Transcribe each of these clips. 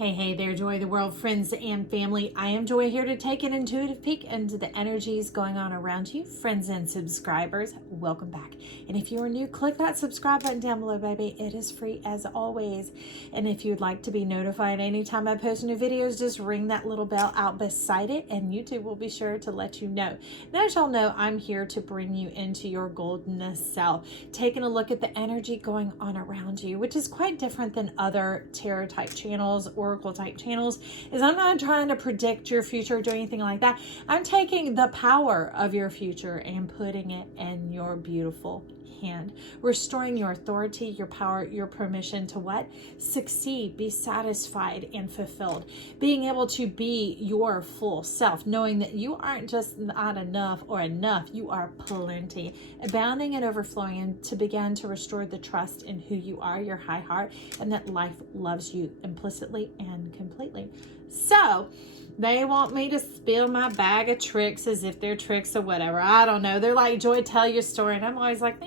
Hey there, Joy of the World friends and family. I am Joy, here to take an intuitive peek into the energies going on around you. Friends and subscribers, welcome back. And if you are new, click that subscribe button down below, baby. It is free as always. And if you'd like to be notified anytime I post new videos, just ring that little bell out beside it and YouTube will be sure to let you know. Now, as y'all know, I'm here to bring you into your goldenness self, taking a look at the energy going on around you, which is quite different than other tarot type channels, oracle type channels. Is I'm not trying to predict your future or do anything like that. I'm taking the power of your future and putting it in your beautiful hand, restoring your authority, your power, your permission to what? Succeed, be satisfied and fulfilled, being able to be your full self, knowing that you aren't just not enough or enough, you are plenty, abounding and overflowing, and to begin to restore the trust in who you are, your high heart, and that life loves you implicitly and completely. So they want me to spill my bag of tricks as if they're tricks or whatever. I don't know. They're like, Joy, tell your story. And I'm always like,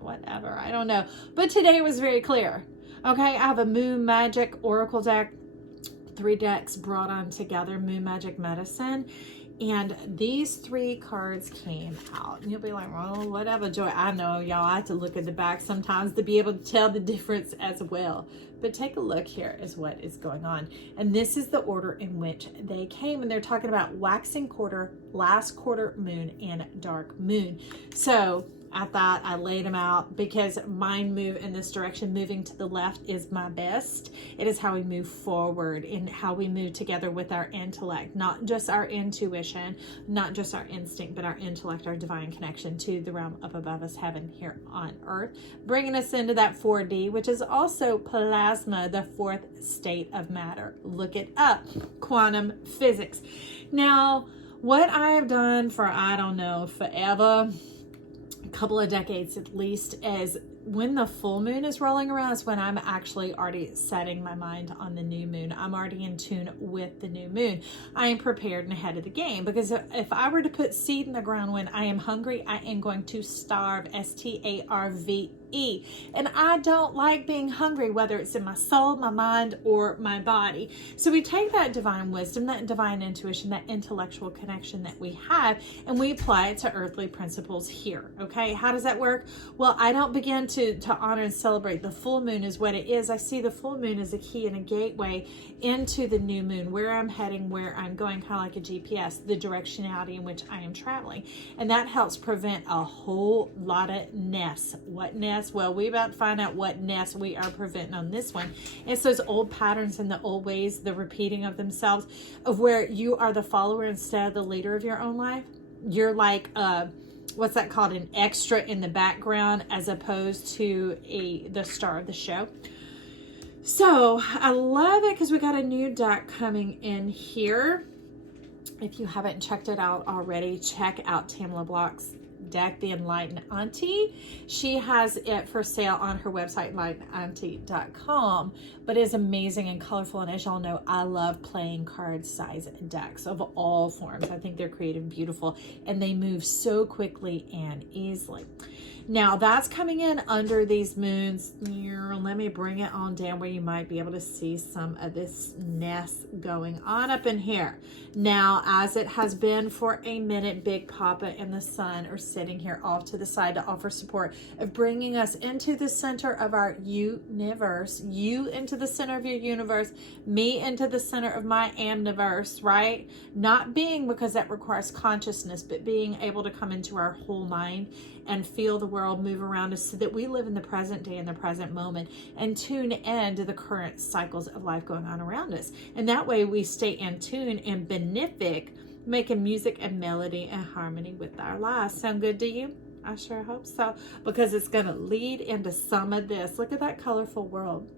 whatever. I don't know. But today was very clear. Okay, I have a Moon Magic Oracle deck, 3 decks brought on together, Moon Magic Medicine. And these 3 cards came out. And you'll be like, well, whatever, Joy. I know, y'all. I have to look at the back sometimes to be able to tell the difference as well. But take a look here is what is going on. And this is the order in which they came. And they're talking about waxing quarter, last quarter moon, and dark moon. So I thought I laid them out because mine move in this direction. Moving to the left is my best. It is how we move forward and how we move together with our intellect, not just our intuition, not just our instinct, but our intellect, our divine connection to the realm up above us, heaven here on earth, bringing us into that 4D, which is also plasma, the 4th state of matter. Look it up, quantum physics. Now, what I have done for, I don't know, forever, a couple of decades at least, is when the full moon is rolling around is when I'm actually already setting my mind on the new moon. I'm already in tune with the new moon. I am prepared and ahead of the game, because if I were to put seed in the ground when I am hungry, I am going to starve, STARVE. And I don't like being hungry, whether it's in my soul, my mind, or my body. So we take that divine wisdom, that divine intuition, that intellectual connection that we have, and we apply it to earthly principles here. Okay, how does that work? Well, I don't begin to honor and celebrate the full moon as what it is. I see the full moon as a key and a gateway into the new moon, where I'm heading, where I'm going, kind of like a GPS, the directionality in which I am traveling. And that helps prevent a whole lot of nests. What nests? Well, we about to find out what nests we are preventing on this one. It's those old patterns and the old ways, the repeating of themselves, of where you are the follower instead of the leader of your own life. You're like what's that called, an extra in the background as opposed to the star of the show. So I love it because we got a new deck coming in here. If you haven't checked it out already, check out Tamla Block's deck, The Enlightened Auntie. She has it for sale on her website, enlightenedauntie.com, but is amazing and colorful. And as y'all know, I love playing card size decks of all forms. I think they're creative, beautiful, and they move so quickly and easily. Now that's coming in under these moons. Let me bring it on down where you might be able to see some of this nest going on up in here. Now, as it has been for a minute, Big Papa and the Sun are sitting here off to the side to offer support of bringing us into the center of our universe, you into the center of your universe, me into the center of my amniverse, right? Not being, because that requires consciousness, but being able to come into our whole mind and feel the world move around us, so that we live in the present day, in the present moment, and tune in to the current cycles of life going on around us. And that way we stay in tune and benefic, making music and melody and harmony with our lives. Sound good to you? I sure hope so, because it's going to lead into some of this. Look at that colorful world.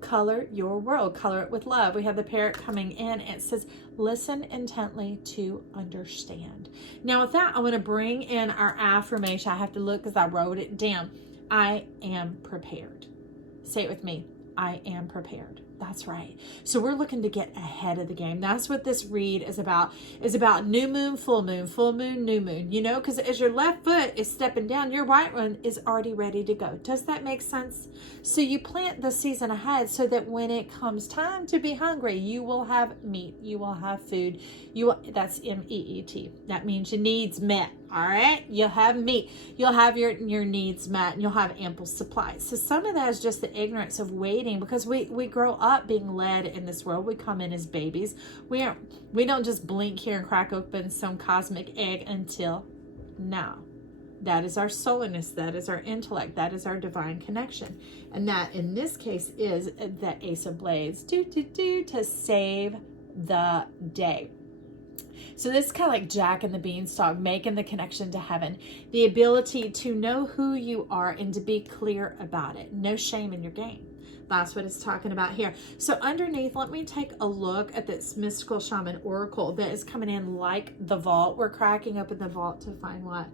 Color your world, color it with love. We have the parrot coming in. It says, listen intently to understand. Now with that, I want to bring in our affirmation. I have to look because I wrote it down. I am prepared. Say it with me. I am prepared. That's right. So we're looking to get ahead of the game. That's what this read is about. Is about new moon, full moon, new moon. You know, because as your left foot is stepping down, your right one is already ready to go. Does that make sense? So you plant the season ahead so that when it comes time to be hungry, you will have meat. You will have food. That's MEET. That means your needs met. All right, you'll have meat, you'll have your needs met, and you'll have ample supplies. So some of that is just the ignorance of waiting, because we grow up being led in this world. We come in as babies. We don't just blink here and crack open some cosmic egg until now. That is our souliness, that is our intellect, that is our divine connection. And that in this case is the Ace of Blades, to save the day. So this is kind of like Jack and the Beanstalk, making the connection to heaven. The ability to know who you are and to be clear about it. No shame in your game. That's what it's talking about here. So underneath, let me take a look at this mystical shaman oracle that is coming in like the vault. We're cracking open the vault to find what?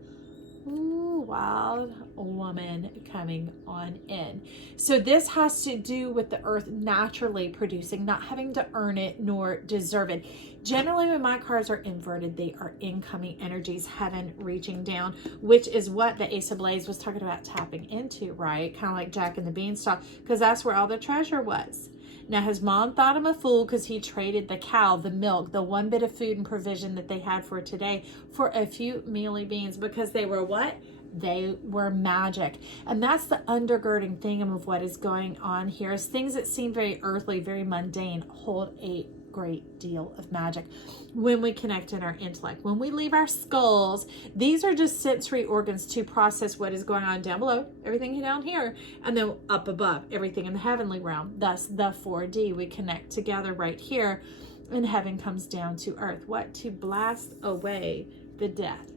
Ooh, wild woman coming on in. So this has to do with the earth naturally producing, not having to earn it nor deserve it. Generally, when my cards are inverted, they are incoming energies, heaven reaching down, which is what the Ace of Blades was talking about tapping into, right? Kind of like Jack and the Beanstalk, because that's where all the treasure was. Now, his mom thought him a fool because he traded the cow, the milk, the one bit of food and provision that they had for today for a few mealy beans, because they were what? They were magic. And that's the undergirding thing of what is going on here, is things that seem very earthly, very mundane, hold a great deal of magic when we connect in our intellect. When we leave our skulls, these are just sensory organs to process what is going on down below, everything down here, and then up above, everything in the heavenly realm. Thus the 4D, we connect together right here, and heaven comes down to earth. What? To blast away the death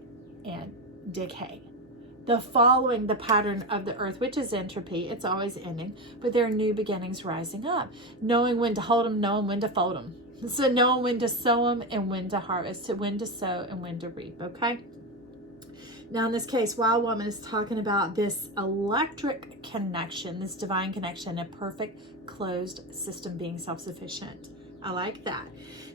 and decay. The following the pattern of the earth, which is entropy. It's always ending, but there are new beginnings rising up. Knowing when to hold them, knowing when to fold them. So knowing when to sow them and when to harvest, when to sow and when to reap, okay? Now in this case, Wild Woman is talking about this electric connection, this divine connection, a perfect closed system being self-sufficient. I like that.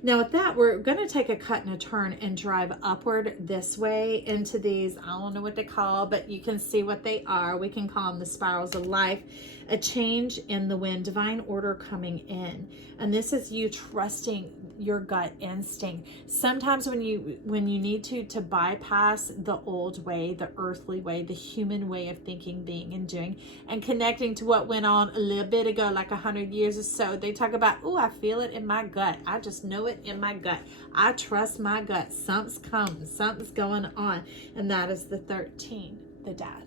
Now with that, we're going to take a cut and a turn and drive upward this way into these, I don't know what they call, but you can see what they are. We can call them the spirals of life. A change in the wind, divine order coming in. And this is you trusting your gut instinct. Sometimes when you need to bypass the old way, the earthly way, the human way of thinking, being, and doing, and connecting to what went on a little bit ago, like 100 years or so. They talk about, oh, I feel it in my gut. I just know it in my gut. I trust my gut. Something's coming. Something's going on. And that is the 13, the death.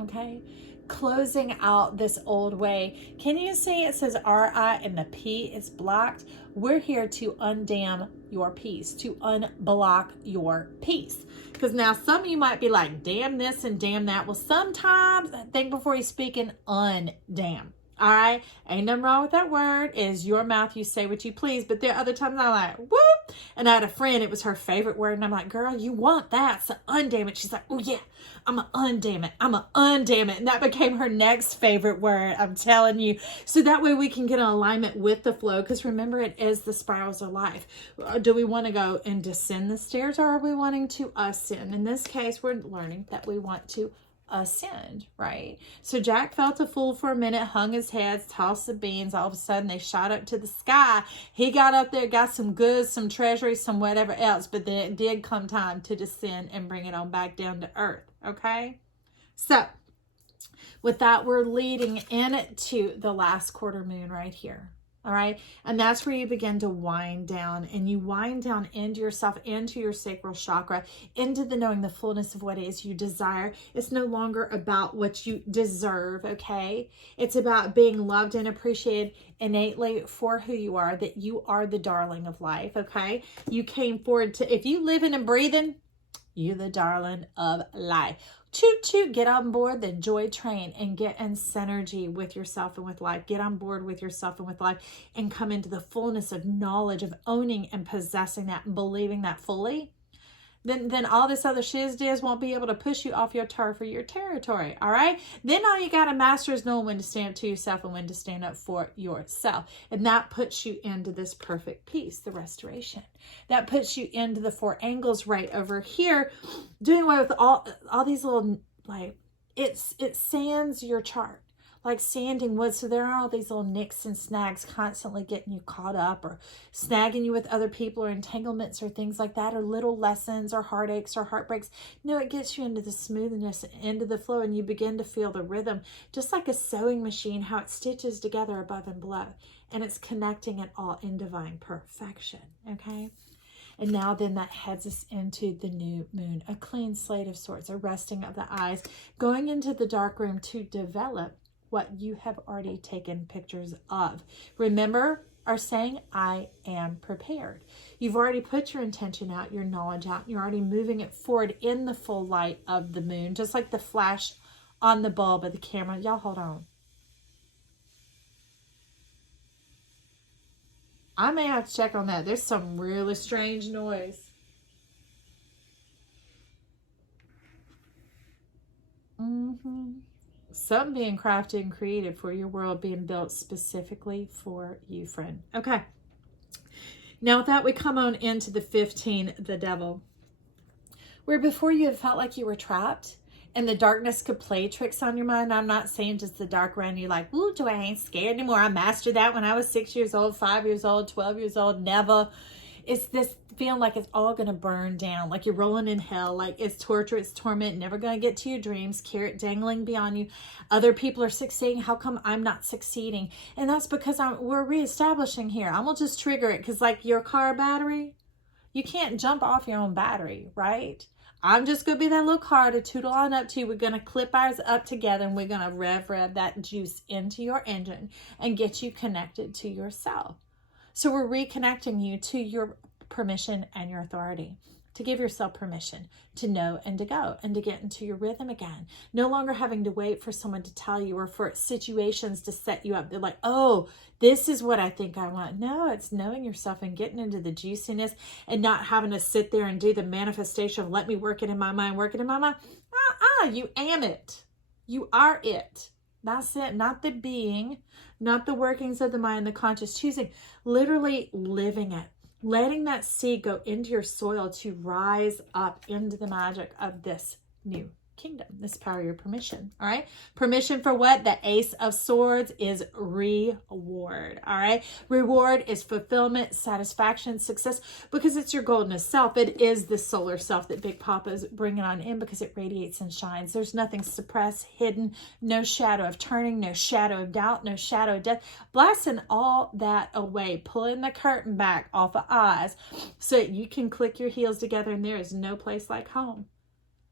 Okay? Closing out this old way. Can you see it says RI and the P is blocked? We're here to undam your peace, to unblock your peace. Because now some of you might be like, damn this and damn that. Well, sometimes think before you speak and undam. All right, ain't nothing wrong with that word. It is your mouth, you say what you please. But there are other times I'm like, whoop. And I had a friend, it was her favorite word. And I'm like, girl, you want that, so undam it. She's like, oh yeah, I'm a undam it. I'm a undam it. And that became her next favorite word, I'm telling you. So that way we can get in alignment with the flow. Because remember, it is the spirals of life. Do we want to go and descend the stairs, or are we wanting to ascend? In this case, we're learning that we want to ascend, right? So Jack felt a fool for a minute, hung his head, tossed the beans. All of a sudden they shot up to the sky. He got up there, got some goods, some treasury, some whatever else, but then it did come time to descend and bring it on back down to earth. Okay, so with that, we're leading into the last quarter moon right here. All right. And that's where you begin to wind down, and you wind down into yourself, into your sacral chakra, into the knowing the fullness of what it is you desire. It's no longer about what you deserve. Okay. It's about being loved and appreciated innately for who you are, that you are the darling of life. Okay. You came forward to, if you living and breathing, you're the darling of life. Toot toot, get on board the joy train and get in synergy with yourself and with life. Get on board with yourself and with life and come into the fullness of knowledge, of owning and possessing that and believing that fully. then all this other shiz won't be able to push you off your turf or your territory. All right. Then all you got to master is knowing when to stand up to yourself and when to stand up for yourself. And that puts you into this perfect peace, the restoration. That puts you into the 4 angles right over here, doing away with all these little, like, it sands your chart. Like sanding wood. So there are all these little nicks and snags constantly getting you caught up or snagging you with other people or entanglements or things like that, or little lessons or heartaches or heartbreaks. No, it gets you into the smoothness, into the flow, and you begin to feel the rhythm, just like a sewing machine, how it stitches together above and below, and it's connecting it all in divine perfection. Okay. And now then that heads us into the new moon, a clean slate of sorts, a resting of the eyes, going into the dark room to develop what you have already taken pictures of. Remember our saying, I am prepared. You've already put your intention out, your knowledge out. You're already moving it forward in the full light of the moon, just like the flash on the bulb of the camera. Y'all hold on. I may have to check on that. There's some really strange noise. Something being crafted and created for your world, being built specifically for you, friend. Okay. Now with that, we come on into the 15, the devil. Where before you had felt like you were trapped and the darkness could play tricks on your mind. I'm not saying just the dark around you like, ooh, joy, I ain't scared anymore. I mastered that when I was 6 years old, 5 years old, 12 years old, never. It's this feeling like it's all going to burn down, like you're rolling in hell, like it's torture, it's torment, never going to get to your dreams, carrot dangling beyond you. Other people are succeeding. How come I'm not succeeding? And that's because we're reestablishing here. I'm going to just trigger it because like your car battery, you can't jump off your own battery, right? I'm just going to be that little car to tootle on up to. We're going to clip ours up together and we're going to rev that juice into your engine and get you connected to yourself. So we're reconnecting you to your permission and your authority, to give yourself permission to know and to go and to get into your rhythm again. No longer having to wait for someone to tell you or for situations to set you up. They're like, oh, this is what I think I want. No, it's knowing yourself and getting into the juiciness and not having to sit there and do the manifestation of let me work it in my mind, work it in my mind. You am it. You are it. That's it. Not the being, not the workings of the mind, the conscious choosing, literally living it, letting that seed go into your soil to rise up into the magic of this new kingdom, this power of your permission. All right. Permission for what? The Ace of Swords is reward. All right. Reward is fulfillment, satisfaction, success, because it's your goldenest self. It is the solar self that Big Papa is bringing on in because it radiates and shines. There's nothing suppressed, hidden, no shadow of turning, no shadow of doubt, no shadow of death. Blasting all that away, pulling the curtain back off of eyes so that you can click your heels together and there is no place like home.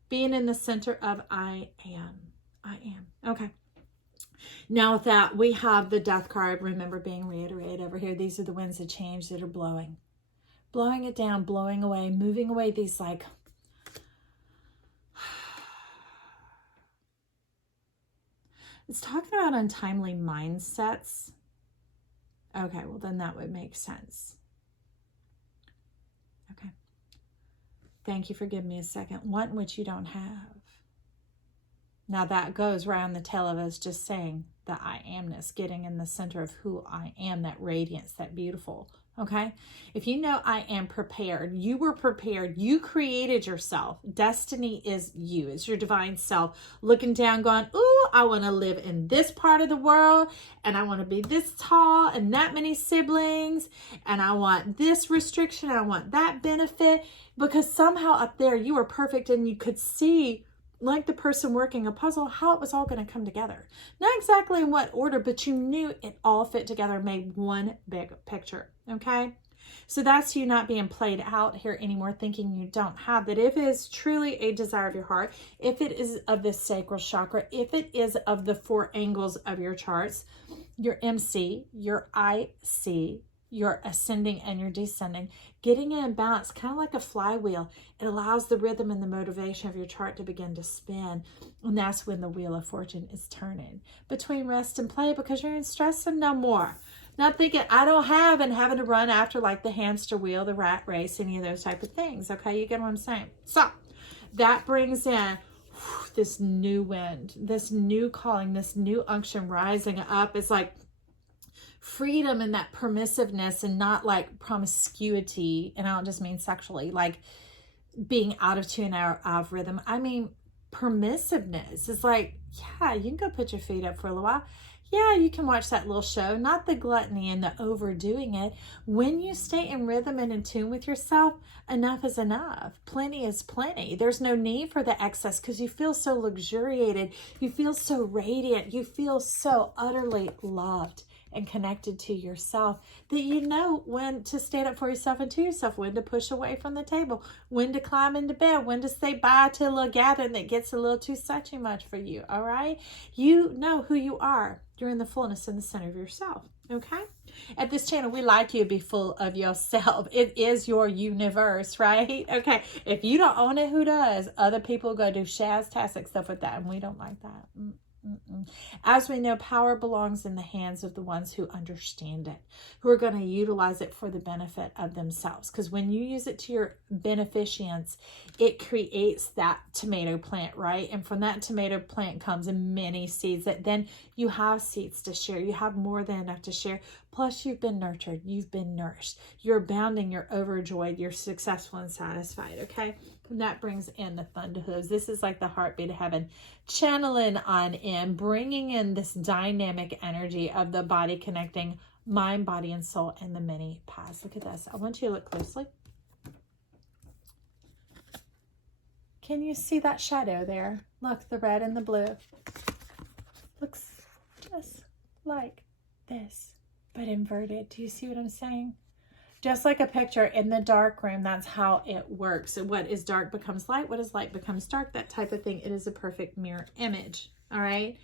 Being in the center of I am. I am. Okay. Now with that, we have the death card. Remember being reiterated over here. These are the winds of change that are blowing. Blowing it down, blowing away, moving away these like... It's talking about untimely mindsets. Okay, well then that would make sense. Okay. Thank you for giving me a second. Wanting what you don't have. Now that goes right on the tail of us just saying the I amness, getting in the center of who I am, that radiance, that beautiful. Okay? If you know I am prepared, you were prepared, you created yourself. Destiny is you. It's your divine self looking down going, ooh, I want to live in this part of the world and I want to be this tall and that many siblings and I want this restriction, I want that benefit, because somehow up there you were perfect and you could see, like the person working a puzzle, how it was all going to come together. Not exactly in what order, but you knew it all fit together, made one big picture. Okay? So that's you not being played out here anymore, thinking you don't have that. If it is truly a desire of your heart, if it is of the sacral chakra, if it is of the 4 angles of your charts, your MC, your IC, your ascending and your descending, getting in balance, kind of like a flywheel. It allows the rhythm and the motivation of your chart to begin to spin. And that's when the wheel of fortune is turning between rest and play, because you're in stress and no more. Not thinking, I don't have, and having to run after like the hamster wheel, the rat race, any of those type of things. Okay, you get what I'm saying? So that brings in this new wind, this new calling, this new unction rising up. It's like freedom and that permissiveness, and not like promiscuity. And I don't just mean sexually, like being out of tune, out of rhythm. I mean permissiveness. It's like, yeah, you can go put your feet up for a little while. Yeah, you can watch that little show, not the gluttony and the overdoing it. When you stay in rhythm and in tune with yourself, enough is enough. Plenty is plenty. There's no need for the excess, because you feel so luxuriated. You feel so radiant. You feel so utterly loved and connected to yourself, that you know when to stand up for yourself and to yourself, when to push away from the table, when to climb into bed, when to say bye to a little gathering that gets a little too suchy much for you. All right, you know who you are. You're in the fullness in the center of yourself. Okay, at this channel we like you to be full of yourself. It is your universe, right? Okay, if you don't own it, who does? Other people go do shaz-tastic stuff with that, and we don't like that. As we know, power belongs in the hands of the ones who understand it, who are going to utilize it for the benefit of themselves. Because when you use it to your beneficence, it creates that tomato plant, right? And from that tomato plant comes many seeds that then you have seeds to share. You have more than enough to share. Plus, you've been nurtured. You've been nourished. You're abounding. You're overjoyed. You're successful and satisfied, okay? And that brings in the thunder hooves. This is like the heartbeat of heaven, channeling on in, bringing in this dynamic energy of the body connecting mind, body, and soul, and the many paths. Look at this. I want you to look closely. Can you see that shadow there? Look, the red and the blue. Looks just like this, but inverted. Do you see what I'm saying? Just like a picture in the dark room, that's how it works. So what is dark becomes light. What is light becomes dark. That type of thing. It is a perfect mirror image. All right.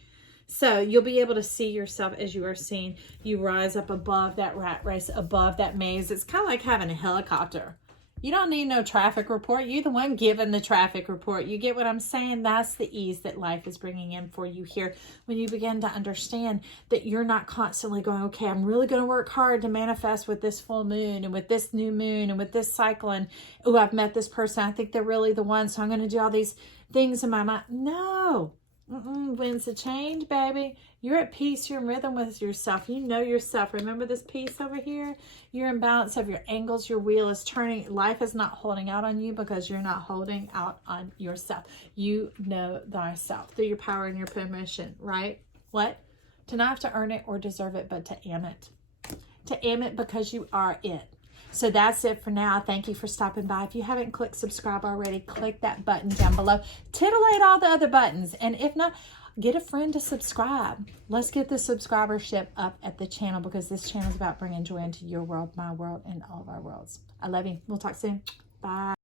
So you'll be able to see yourself as you are seen. You rise up above that rat race, above that maze. It's kind of like having a helicopter. You don't need no traffic report. You're the one giving the traffic report. You get what I'm saying? That's the ease that life is bringing in for you here. When you begin to understand that you're not constantly going, okay, I'm really going to work hard to manifest with this full moon and with this new moon and with this cycle. And, oh, I've met this person. I think they're really the one. So I'm going to do all these things in my mind. No. When it's a change, baby, you're at peace. You're in rhythm with yourself. You know yourself. Remember this piece over here? You're in balance of your angles. Your wheel is turning. Life is not holding out on you because you're not holding out on yourself. You know thyself through your power and your permission, right? What? To not have to earn it or deserve it, but to am it. To am it because you are it. So that's it for now. Thank you for stopping by. If you haven't clicked subscribe already, click that button down below. Titillate all the other buttons. And if not, get a friend to subscribe. Let's get the subscribership up at the channel, because this channel is about bringing joy into your world, my world, and all of our worlds. I love you. We'll talk soon. Bye.